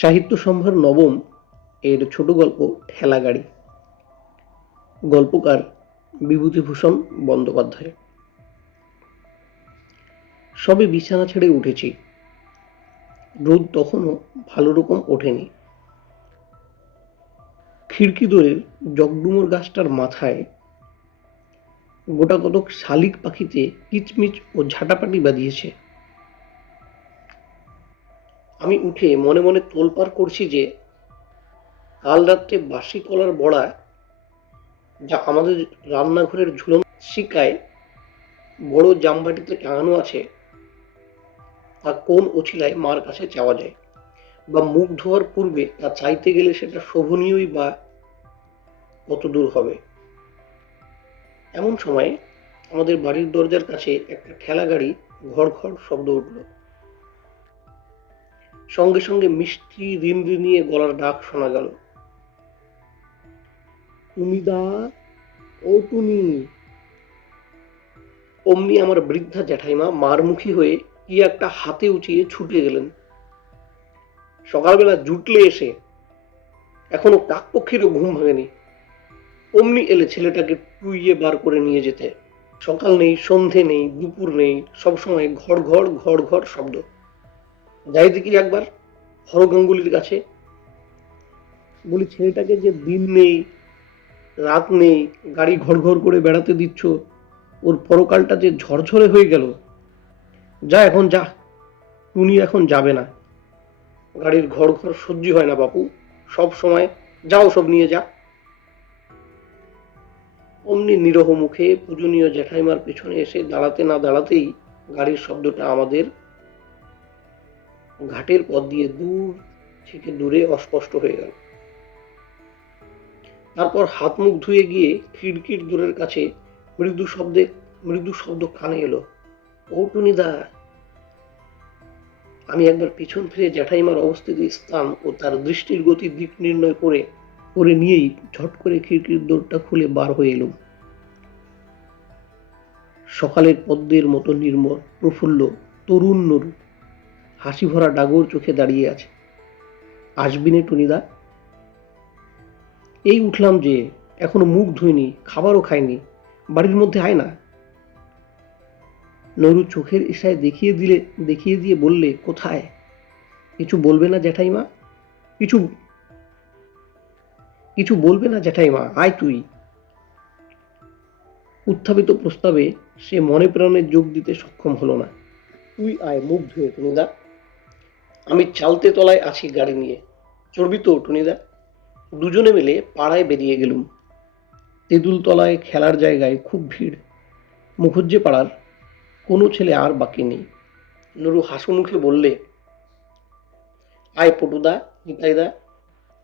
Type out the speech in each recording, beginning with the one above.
সাহিত্য সম্ভার নবম এর ছোট গল্প ঠেলা গাড়ি গল্পকার বিভূতিভূষণ বন্দ্যোপাধ্যায়। সবে বিছানা ছেড়ে উঠেছি। রোদ তখনও ভালো রকম ওঠেনি। খিড়কি দোরের জগডুমোর গাছটার মাথায় গোটা কতক শালিক পাখিতে কিচমিচ ও ঝাঁটাপাটি বাঁধিয়েছে। আমি উঠে মনে মনে তোলপাড় করছি যে কাল রাত্রে বাসি কলার বড়া যা আমাদের রান্নাঘরের ঝুলন শিকায় বড় জামবাটিতে টাঙানো আছে, তা কোন অছিলায় মার কাছে চাওয়া যায়? বা মুখ ধোয়ার পূর্বে তা চাইতে গেলে সেটা শোভনীয়ই বা কত দূর হবে? এমন সময় আমাদের বাড়ির দরজার কাছে একটা ঠেলা গাড়ি ঘর ঘর শব্দ উঠল। সঙ্গে সঙ্গে মিষ্টি ঋণিয়ে গলার ডাক শোনা গেল। টুনিদা ও টুনি। অমনি আমার বৃদ্ধা জ্যাঠাইমা মারমুখী হয়ে কি একটা হাতে উঁচিয়ে ছুটে গেলেন। সকালবেলা জুটলে এসে এখনও কাকপক্ষীরও ঘুম ভাঙেনি। অমনি এলে ছেলেটাকে টুইয়ে বার করে নিয়ে যেতে। সকাল নেই সন্ধে নেই দুপুর নেই সবসময় ঘর ঘর ঘর ঘর শব্দ। যাই একবার হর গাঙ্গুলির কাছে। বলি, ছেলেটাকে যে দিন নেই, রাত নেই, গাড়ি ঘর ঘর করে বেড়াতে দিচ্ছ, ওর পরকালটা যে ঝরঝরে হয়ে গেল। যা এখন যা, টুনি এখন যাবে না। গাড়ির ঘর ঘর সহ্য হয় না বাপু, সব সময় যাও সব নিয়ে যা। অমনি নিরহ মুখে পূজনীয় জ্যাঠাইমার পেছনে এসে দাঁড়াতে না দাঁড়াতেই গাড়ির শব্দটা আমাদের ঘাটের পথ দিয়ে দূর থেকে দূরে অস্পষ্ট হয়ে গেল। তারপর হাত মুখ ধুয়ে গিয়ে খিড়কির দূরের কাছে মৃদু শব্দে, মৃদু শব্দ কানে এলো, ও টুনিদা! আমি একবার পিছন ফিরে জ্যাঠাইমার অবস্থিত স্থান ও তার দৃষ্টির গতি দিক নির্ণয় করে করে নিয়েই ঝট করে খিড়কির দৌড়টা খুলে বার হয়ে এলুম। সকালের পদ্মের মতো নির্মল, প্রফুল্ল, তরুণ নরু হাসি ভরা ডাগর চোখে দাঁড়িয়ে আছে। আসবি নে টুনিদা। এই উঠলাম যে, এখনও মুখ ধুইনি, খাবারও খাইনি, বাড়ির মধ্যে আয় না। নরু চোখের ইশায় দেখিয়ে দিলে, দেখিয়ে দিয়ে বললে, কোথায়? কিছু বলবে না জ্যাঠাইমা? কিছু কিছু বলবে না জ্যাঠাইমা? আয় তুই। উত্থাপিত প্রস্তাবে সে মনে প্রাণে যোগ দিতে সক্ষম হলো না। তুই আয়, মুখ ধুয়ে টুনিদা। আমি চালতে তলায় আছি গাড়ি নিয়ে। চড়বি তো টুনিদা দুজনে মিলে পাড়ায় বেরিয়ে গেলুম। তেঁতুল তলায় খেলার জায়গায় খুব ভিড়। মুখুজ্জে পাড়ার কোনো ছেলে আর বাকি নেই। নুরু হাসু মুখে বললে, আয় পটুদা, নিতাইদা,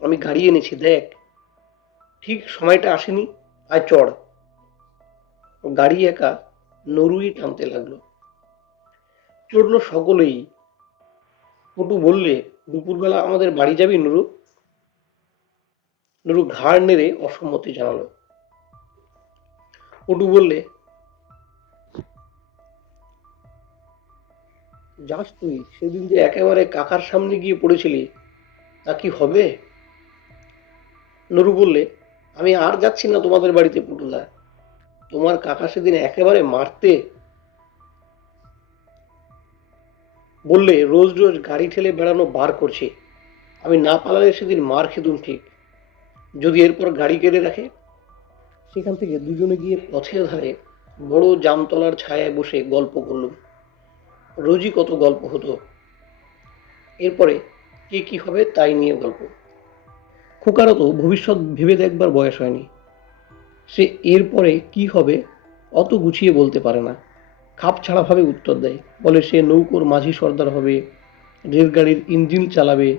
আমি গাড়ি এনেছি, দেখ। ঠিক সময়টা আসেনি, আয় চড়। গাড়ি একা নরুই টানতে লাগল। চড়লো সকলেই পটু বললে, দুপুরবেলা আমাদের বাড়ি যাবি নুরু? নুরু ঘাড় নেড়ে অসম্মতি জানালো। পটু বললে, যাস তুই, সেদিন যে একেবারে কাকার সামনে গিয়ে পড়েছিলি, তা কি হবে? নুরু বললে, আমি আর যাচ্ছি না তোমাদের বাড়িতে পুটুদা তোমার কাকা সেদিন একেবারে মারতে বললে, রোজ রোজ গাড়ি ঠেলে বেড়ানো বার করছে। আমি না পালালে সেদিন মার খেতুম ঠিক। যদি এরপর গাড়ি কেড়ে রাখে? সেখান থেকে দুজনে গিয়ে পথের ধারে বড় জামতলার ছায়ায় বসে গল্প করলুম। রোজই কত গল্প হতো। এরপরে কে কি হবে তাই নিয়ে গল্প। খোকারও তো ভবিষ্যৎ ভেবে দেখবার বয়স হয়নি। সে এরপরে কি হবে অত গুছিয়ে বলতে পারে না। খাপ ছাড়াভাবে উত্তর দেয়। বলে সে নৌকোর মাঝি সর্দার হবে, রেলগাড়ির ইঞ্জিন চালাবে,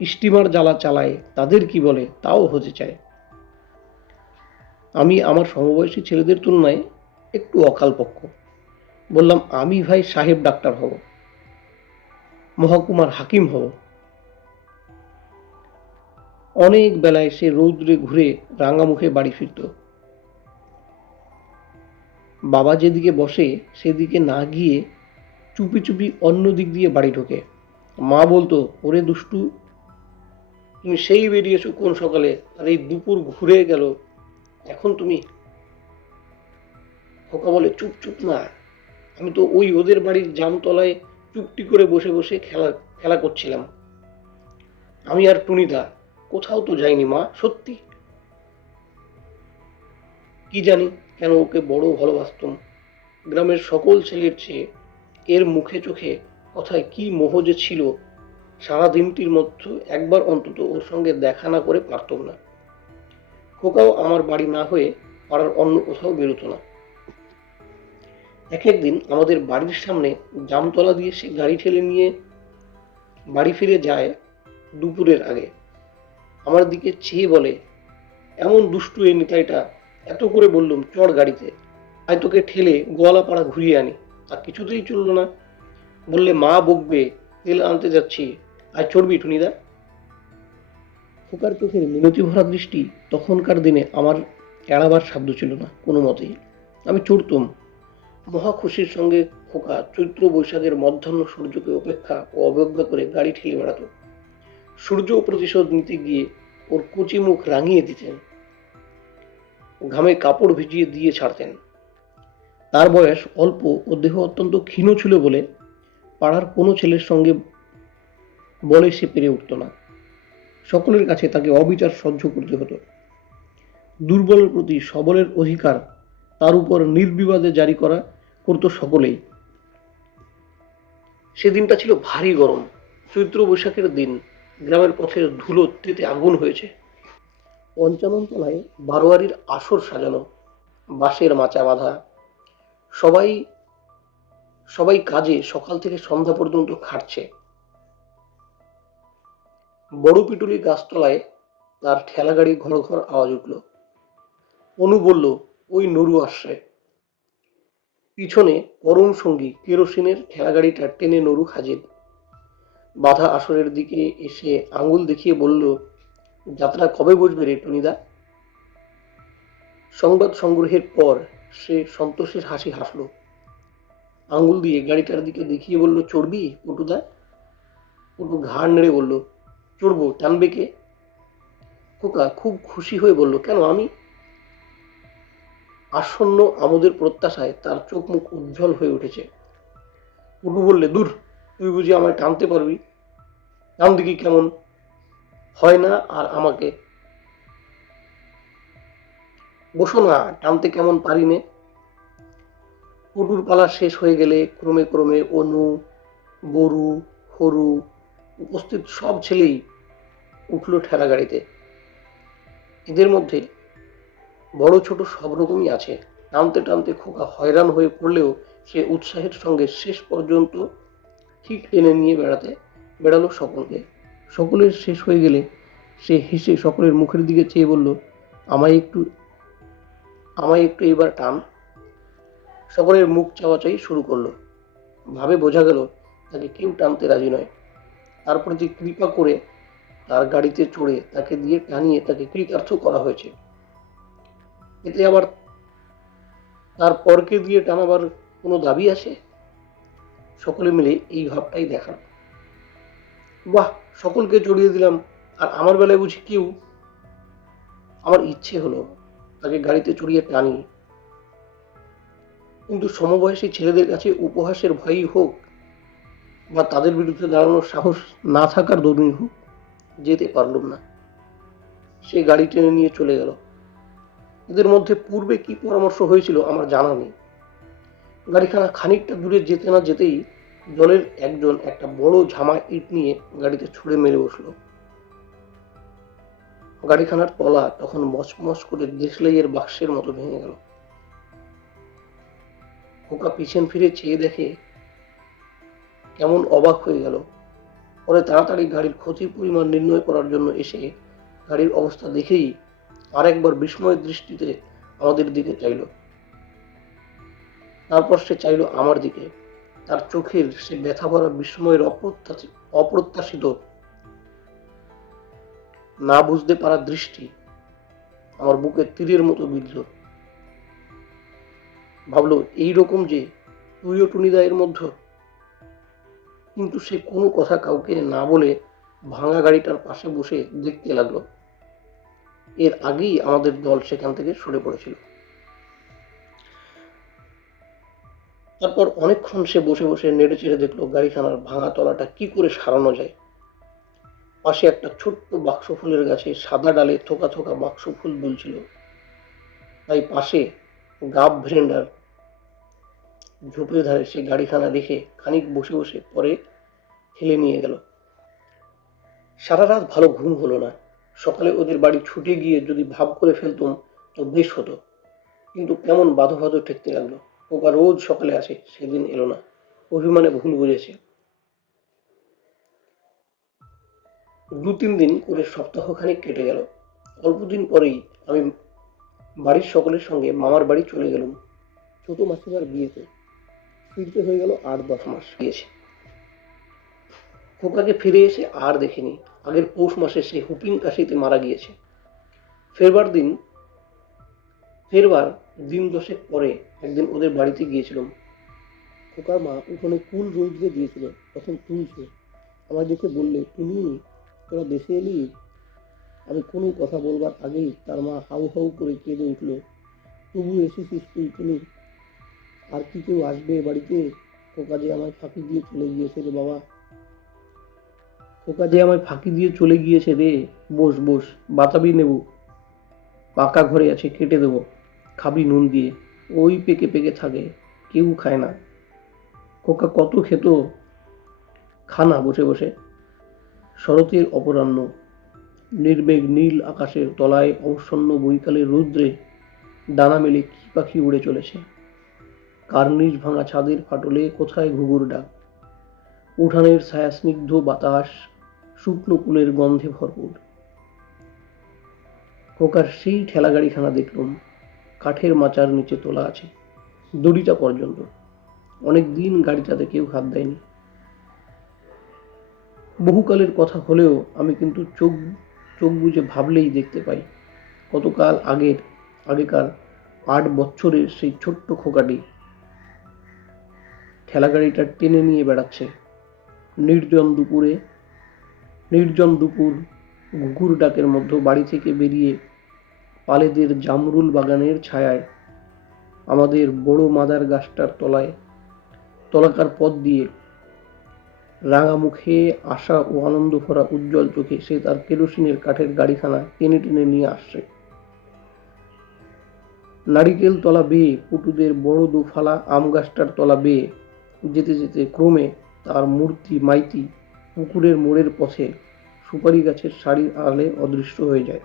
স্টিমার জ্বালা চালায়, তাদের কি বলে তাও হতে চায়। আমি আমার সমবয়সী ছেলেদের তুলনায় একটু অকালপক্ষ বললাম, আমি ভাই সাহেব ডাক্তার হব, মহকুমার হাকিম হব। অনেক বেলায় সে রৌদ্রে ঘুরে রাঙামুখে বাড়ি ফিরত। বাবা যেদিকে বসে, সেদিকে না গিয়ে চুপি চুপি অন্য দিক দিয়ে বাড়ি ঢোকে। মা বলতো, ওরে দুষ্টু, তুমি সেই বেরিয়েছো কোন সকালে? আর এই দুপুর ঘুরে গেল। এখন তুমি খোকা বলে, চুপ চুপ না। আমি তো ওই ওদের বাড়ির জামতলায় চুপটি করে বসে বসে খেলা খেলা করছিলাম। আমি আর টুনিদা, কোথাও তো যাইনি মা, সত্যি? কি জানি কেন ওকে বড় ভালোবাসতাম গ্রামের সকল ছেলের চেয়ে এর মুখে চোখে কথায় কি মোহ যে ছিল, সারা দিনটির মধ্যে একবার অন্তত ওর সঙ্গে দেখা না করে পারতাম না। খোকাও আমার বাড়ি না হয়ে পাড়ার অন্য কোথাও বেরোতো না। এক একদিন আমাদের বাড়ির সামনে জামতলা দিয়ে সে গাড়ি ঠেলে নিয়ে বাড়ি ফিরে যায় দুপুরের আগে। আমার দিকে চেয়ে বলে, এমন দুষ্টু এই নিতাইটা এত করে বললুম, চড় গাড়িতে। আয় তোকে ঠেলে গোয়ালাপাড়া ঘুরিয়ে আনি। আর কিছুতেই চলল না। বললে, মা বকবে, তেল আনতে যাচ্ছি। আয় চড়বি, টুনিদা। খোকার চোখের মিনতি ভরা দৃষ্টি তখনকার দিনে আমার এড়াবার সাধ্য ছিল না, কোনো মতেই। আমি চড়তুম। মহা খুশির সঙ্গে খোকা চৈত্র বৈশাখের মধ্যাহ্ন সূর্যকে উপেক্ষা ও অবজ্ঞা করে গাড়ি ঠেলে বেড়াতো। সূর্য প্রতিশোধ নিতে গিয়ে ওর কুচি মুখ রাঙিয়ে দিতেন। ঘামে কাপড় ভিজিয়ে দিয়ে ছাড়তেন। তার বয়স অল্প ও দেহ অত্যন্ত ক্ষীণ ছিল বলে পাড়ার কোনো ছেলের সঙ্গে বলে সে পেরে উঠত না। সকলের কাছে তাকে অবিচার সহ্য করতে হতো। দুর্বলের প্রতি সবলের অধিকার তার উপর নির্বিবাদে জারি করা করতো সকলেই। সেদিনটা ছিল ভারী গরম। চৈত্র বৈশাখের দিন গ্রামের পথের ধুলো তেতে আগুন হয়েছে। পঞ্চানন তলায় বারোয়ারির আসর সাজানো, বাঁশের মাচা বাঁধা। সবাই সবাই কাজে সকাল থেকে সন্ধ্যা পর্যন্ত খাটছে। বড় পিটুলি গাছতলায় তার ঠেলা গাড়ি ঘর ঘর আওয়াজ উঠল। অনু বলল, ওই নরু আসছে। পিছনে পরম সঙ্গী কেরোসিনের ঠেলা গাড়িটা টেনে নরু হাজির। বাধা আসরের দিকে এসে আঙ্গুল দেখিয়ে বলল যাত্রা কবে বসবে রে টুনিদা? সংবাদ সংগ্রহের পর সে সন্তোষের হাসি হাসল। আঙ্গুল দিয়ে গাড়িটার দিকে দেখিয়ে বলল, চড়বি পটুদা? পটু ঘাড় নেড়ে বলল, চড়বো, টানবে কে? খোকা খুব খুশি হয়ে বলল, কেন আমি? আসন্ন আমোদের প্রত্যাশায় তার চোখ মুখ উজ্জ্বল হয়ে উঠেছে। পটু বললে, দূর, তুই বুঝি আমায় টানতে পারবি? টান দেখি কেমন? হয় না আর আমাকে। বসো না, টানতে কেমন পারি নে। পটুর পালা শেষ হয়ে গেলে ক্রমে ক্রমে অনু, বরু, হরু উপস্থিত সব ছেলেই উঠল ঠেলা গাড়িতে। এদের মধ্যে বড় ছোট সব রকমই আছে। টানতে টানতে খোকা হয়রান হয়ে পড়লেও সে উৎসাহের সঙ্গে শেষ পর্যন্ত ঠিক টেনে নিয়ে বেড়াতে, বেড়ালো সকলকে সকলের শেষ হয়ে গেলে সে হেসে সকলের মুখের দিকে চেয়ে বলল, আমায় একটু আমায় একটু এবার টান। সকলের মুখ চাওয়াচাই শুরু করল। ভাবে বোঝা গেল, তাকে কেউ টানতে রাজি নয়। তার যে কৃপা করে তার গাড়িতে চড়ে তাকে দিয়ে টানিয়ে তাকে কৃতার্থ করা হয়েছে। এতে আবার তার পরকে দিয়ে টানাবার কোনো দাবি আছে সকলে মিলে এই ভাবটাই দেখান বাহ! সকলকে জড়িয়ে দিলাম। আর আমার বেলায় বুঝি কেউ আমার ইচ্ছে হলো তাকে গাড়িতে চড়িয়ে টানি। কিন্তু সমবয়সী ছেলেদের কাছে উপহাসের ভয়ই হোক বা তাদের বিরুদ্ধে দাঁড়ানোর সাহস না থাকার দরুনই হোক, যেতে পারলুম না। সে গাড়ি টেনে নিয়ে চলে গেল। এদের মধ্যে পূর্বে কি পরামর্শ হয়েছিল আমার জানা নেই। গাড়িখানা খানিকটা দূরে যেতে না যেতেই দলের একজন একটা বড় ঝামা ইট নিয়ে গাড়িতে ছুঁড়ে মেরে বসল। গাড়িখানার তলা তখন মচমচ করে দেশলাইয়ের বাক্সের মতো ভেঙে গেল। খোকা পিছন ফিরে চেয়ে দেখে কেমন অবাক হয়ে গেল। পরে তাড়াতাড়ি গাড়ির ক্ষতির পরিমাণ নির্ণয় করার জন্য এসে গাড়ির অবস্থা দেখেই আরেকবার বিস্ময়ের দৃষ্টিতে আমাদের দিকে চাইল। তারপর সে চাইল আমার দিকে। তার চোখের সে ব্যথা ভরা বিস্ময়ের অপ্রত্যাশিত না বুঝতে পারার দৃষ্টি আমার বুকে তীরের মতো বিঁধল। ভাবলো, এইরকম যে তুইও টুনিদা এর মধ্যে। কিন্তু সে কোনো কথা কাউকে না বলে ভাঙা গাড়িটার পাশে বসে দেখতে লাগল। এর আগেই আমাদের দল সেখান থেকে সরে পড়েছিল। তারপর অনেকক্ষণ সে বসে বসে নেড়ে চেড়ে দেখল গাড়িখানার ভাঙা তলাটা কি করে সারানো যায়। পাশে একটা ছোট্ট বাক্স ফুলের গাছে সাদা ডালে থোকা থোকা বাক্স ফুল দুলছিল। তাই পাশে গাব ভেরেন্ডার ঝোপের ধারে সে গাড়িখানা দেখে খানিক বসে বসে পরে হেলে নিয়ে গেল। সারা রাত ভালো ঘুম হলো না। সকালে ওদের বাড়ি ছুটে গিয়ে যদি ভাব করে ফেলতুম তো বেশ হতো। কিন্তু কেমন বাধো বাধো ঠেকতে লাগল। ওকা রোজ সকালে আসে, সেদিন এলো না। অভিমানে ভুল বুঝেছে। দু তিন দিন করে সপ্তাহখানেক কেটে গেল। অল্পদিন পরেই আমি বাড়ির সকলের সঙ্গে মামার বাড়ি চলে গেলাম। ছোট মাসিমার বিয়েতে। ফিরতে হয়ে গেল আট দশ মাস গিয়েছে। খোকাকে ফিরে এসে আর দেখিনি। আগের পৌষ মাসে সে হুপিং কাশিতে মারা গিয়েছে। ফেরবার দিন, ফেরবার দিন দশেক পরে একদিন ওদের বাড়িতে গিয়েছিলাম। খোকার মা উঠোনে কুল রোজরে দিয়েছিল তখন তুলছে আমার দেখে বললে, তুমি তোরা দেশে এলি? আমি কোনো কথা বলবার আগেই তার মা হাউ হাউ করে কেঁদে উঠল, তবু এসেছিস তুই তুমি আর কি কেউ আসবে বাড়িতে? খোকা যে আমায় ফাঁকি দিয়ে চলে গিয়েছে রে বাবা। খোকা যে আমায় ফাঁকি দিয়ে চলে গিয়েছে রে, বস বস, বাতাবি নেব। পাকা ঘরে আছে, কেটে দেবো। খাবি নুন দিয়ে। ওই পেকে পেকে থাকে, কেউ খায় না। খোকা কত খেত? খানা বসে বসে। শরতের অপরাহ্ন। নির্মেঘ নীল আকাশের তলায় অবসন্ন বৈকালের রৌদ্রে ডানা মেলে কি পাখি উড়ে চলেছে? কার্নিশ ভাঙা ছাদের ফাটলে কোথায় ঘুঘুর ডাক? উঠানের ছায়া স্নিগ্ধ বাতাস, শুকনো কুলের গন্ধে ভরপুর। খোকার সেই ঠেলা গাড়িখানা দেখলুম। কাঠের মাচার নিচে তোলা আছে। দড়িটা পর্যন্ত। অনেক দিন গাড়িটাতে কেউ হাত দেয়নি। বহুকালের কথা হলেও আমি কিন্তু চোখ চোখ বুঝে ভাবলেই দেখতে পাই, কতকাল আগের, আগেকার আট বছরের সেই ছোট্ট খোকাটি ঠেলাগাড়িটা টেনে নিয়ে বেড়াচ্ছে। নির্জন দুপুরে, নির্জন দুপুর ঘুঘুর ডাকের মধ্যে বাড়ি থেকে বেরিয়ে পালেদের জামরুল বাগানের ছায়ায়, আমাদের বড় মাদার গাছটার তলায়, তলাকার পথ দিয়ে রাঙা মুখে আশা ও আনন্দ ভরা উজ্জ্বল চোখে সে তার কেরোসিনের কাঠের গাড়িখানা টেনে টেনে নিয়ে আসছে। নারিকেল তলা বেয়ে পুটুদের বড় দুফালা আম গাছটার তলা বেয়ে যেতে যেতে ক্রমে তার মূর্তি মাইতি পুকুরের মোড়ের পথে সুপারি গাছের শাড়ির আড়ালে অদৃশ্য হয়ে যায়।